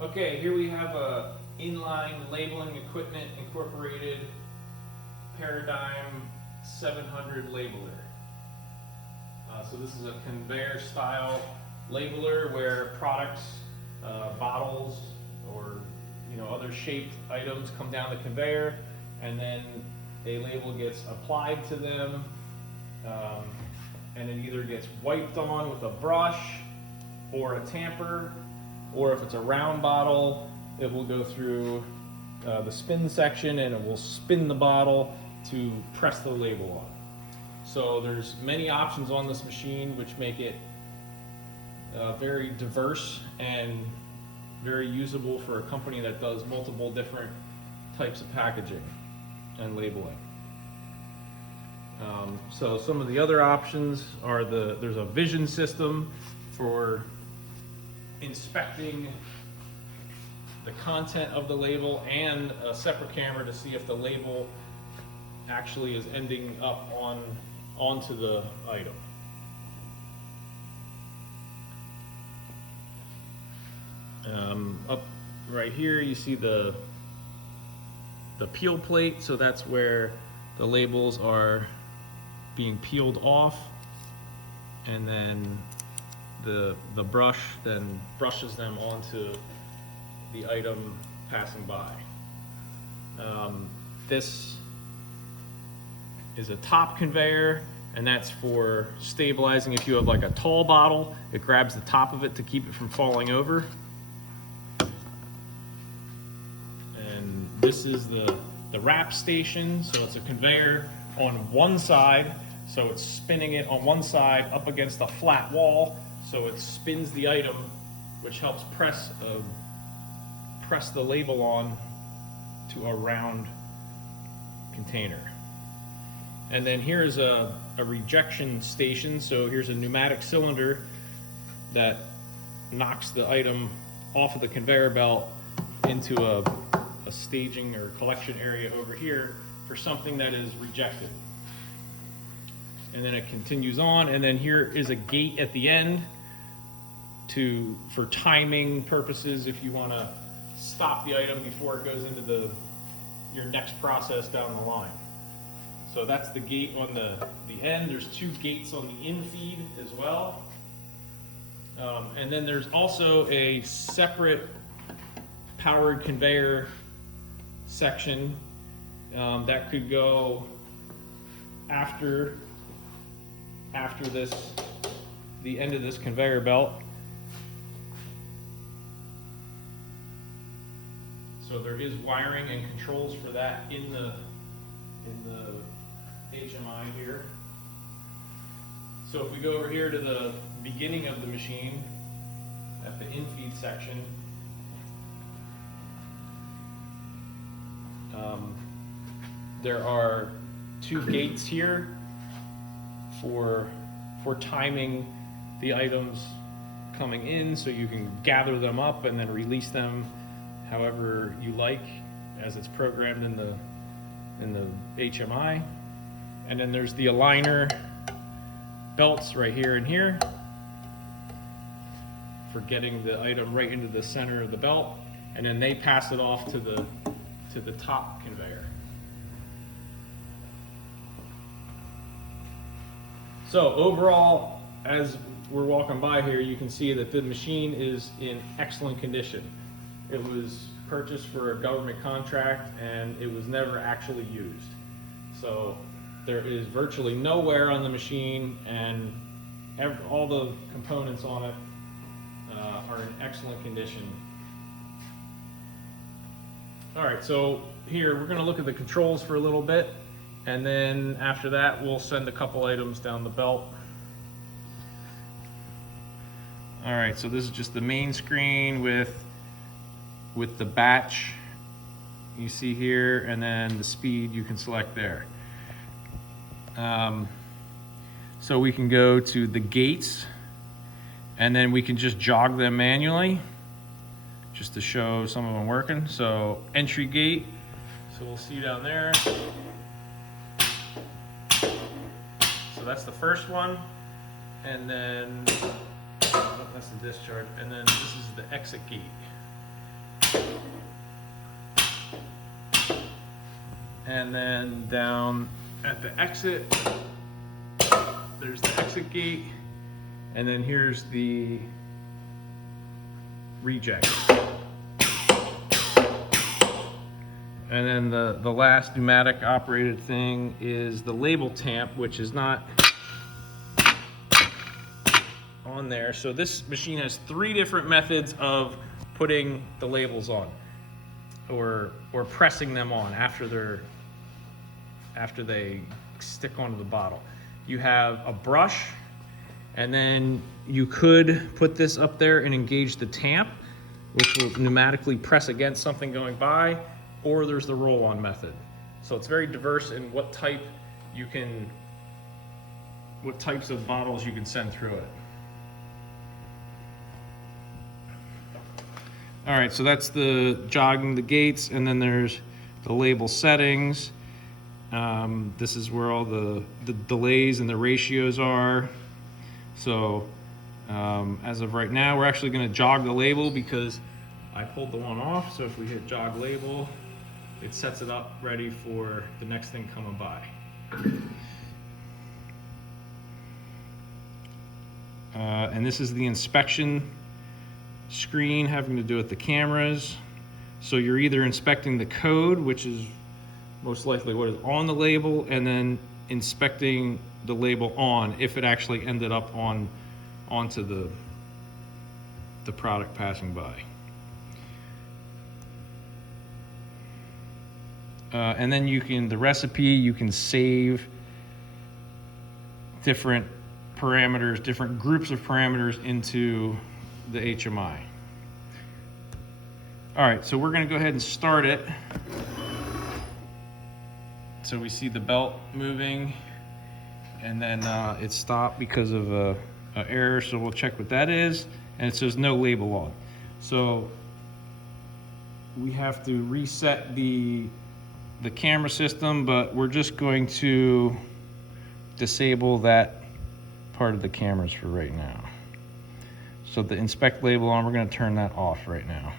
Okay, here we have a inline labeling equipment incorporated Paradigm 700 labeler. So this is a conveyor style labeler where products, bottles, or other shaped items come down the conveyor, and then a label gets applied to them, and it either gets wiped on with a brush or a tamper, or if it's a round bottle, it will go through the spin section and it will spin the bottle to press the label on. So there's many options on this machine which make it very diverse and very usable for a company that does multiple different types of packaging and labeling. So some of the other options are there's a vision system for inspecting the content of the label, and a separate camera to see if the label actually is ending up onto the item. Up right here you see the peel plate, so that's where the labels are being peeled off, and then the brush then brushes them onto the item passing by. This is a top conveyor, and that's for stabilizing. If you have like a tall bottle, it grabs the top of it to keep it from falling over. And this is the wrap station, so it's a conveyor on one side, so it's spinning it on one side up against a flat wall, so it spins the item, which helps press the label on to a round container. And then here's a rejection station. So here's a pneumatic cylinder that knocks the item off of the conveyor belt into a staging or collection area over here for something that is rejected. And then it continues on, and then here is a gate at the end for timing purposes, if you want to stop the item before it goes into your next process down the line. So that's the gate on the end. There's two gates on the in-feed as well. And then there's also a separate powered conveyor section that could go after the end of this conveyor belt. So there is wiring and controls for that in the HMI here. So if we go over here to the beginning of the machine at the in-feed section, there are two gates here for timing the items coming in, so you can gather them up and then release them however you like as it's programmed in the HMI. And then there's the aligner belts right here and here for getting the item right into the center of the belt, and then they pass it off to the top conveyor. So overall, as we're walking by here, you can see that the machine is in excellent condition. It was purchased for a government contract and it was never actually used. So there is virtually no wear on the machine, and all the components on it are in excellent condition. All right, so here we're going to look at the controls for a little bit, and then after that we'll send a couple items down the belt. All right, so this is just the main screen with the batch you see here, and then the speed you can select there. So we can go to the gates, and then we can just jog them manually just to show some of them working. So entry gate, so we'll see down there. So that's the first one, and then that's the discharge, and then this is the exit gate. And then down at the exit, there's the exit gate. And then here's the reject. And then the last pneumatic operated thing is the label tamp, which is not on there. So this machine has 3 different methods of putting the labels on, or pressing them on after they stick onto the bottle. You have a brush, and then you could put this up there and engage the tamp, which will pneumatically press against something going by, or there's the roll-on method. So it's very diverse in what types of bottles you can send through it. All right, so that's the jogging the gates, and then there's the label settings. This is where all the delays and the ratios are. So as of right now, we're actually going to jog the label because I pulled the one off. So if we hit jog label, it sets it up ready for the next thing coming by. And this is the inspection screen having to do with the cameras. So you're either inspecting the code, which is most likely what is on the label, and then inspecting the label on if it actually ended up onto the product passing by. And then the recipe, you can save different parameters, different groups of parameters into the HMI. All right, so we're going to go ahead and start it. So we see the belt moving, and then it stopped because of an error, so we'll check what that is, and it says no label on. So we have to reset the camera system, but we're just going to disable that part of the cameras for right now. So the inspect label on, we're going to turn that off right now.